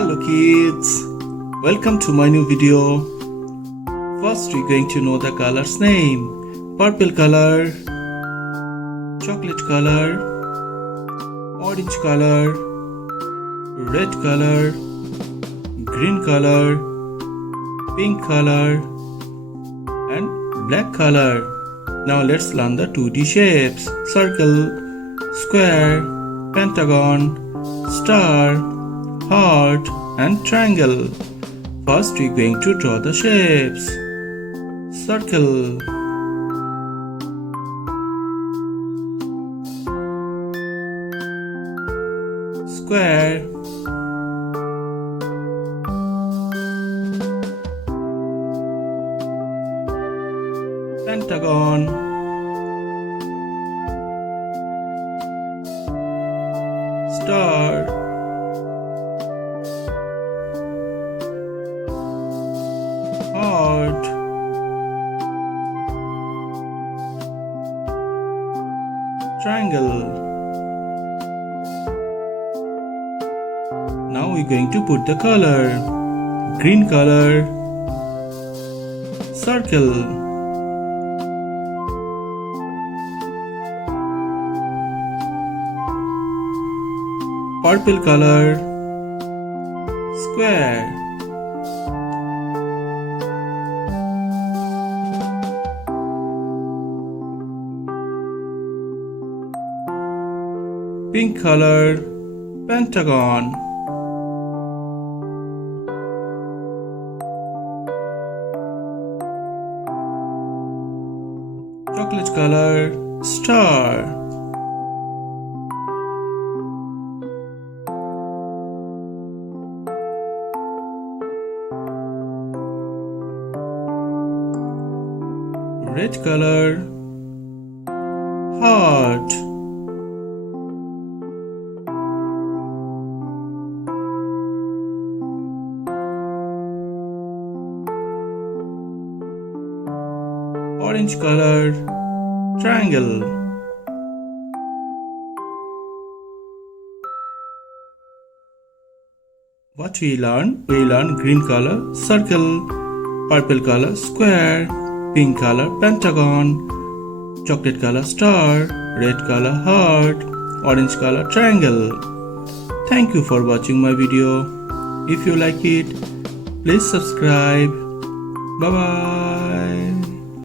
Hello kids, welcome to my new video. First we're going to know the color's name. Purple color, chocolate color, orange color, red color, green color, pink color and black color. Now let's learn the 2D shapes. Circle, square, pentagon, star, heart and triangle. First we're going to draw the shapes. Circle, square, pentagon, star, heart, triangle. Now we're going to put the color. Green color, circle, purple color, square, pink color, pentagon, chocolate color, star, red color, heart, orange color, triangle. What we learn? We learn green color, circle, purple color, square, pink color, pentagon, chocolate color, star, red color, heart, orange color, triangle. Thank you for watching my video. If you like it, please subscribe. Bye bye.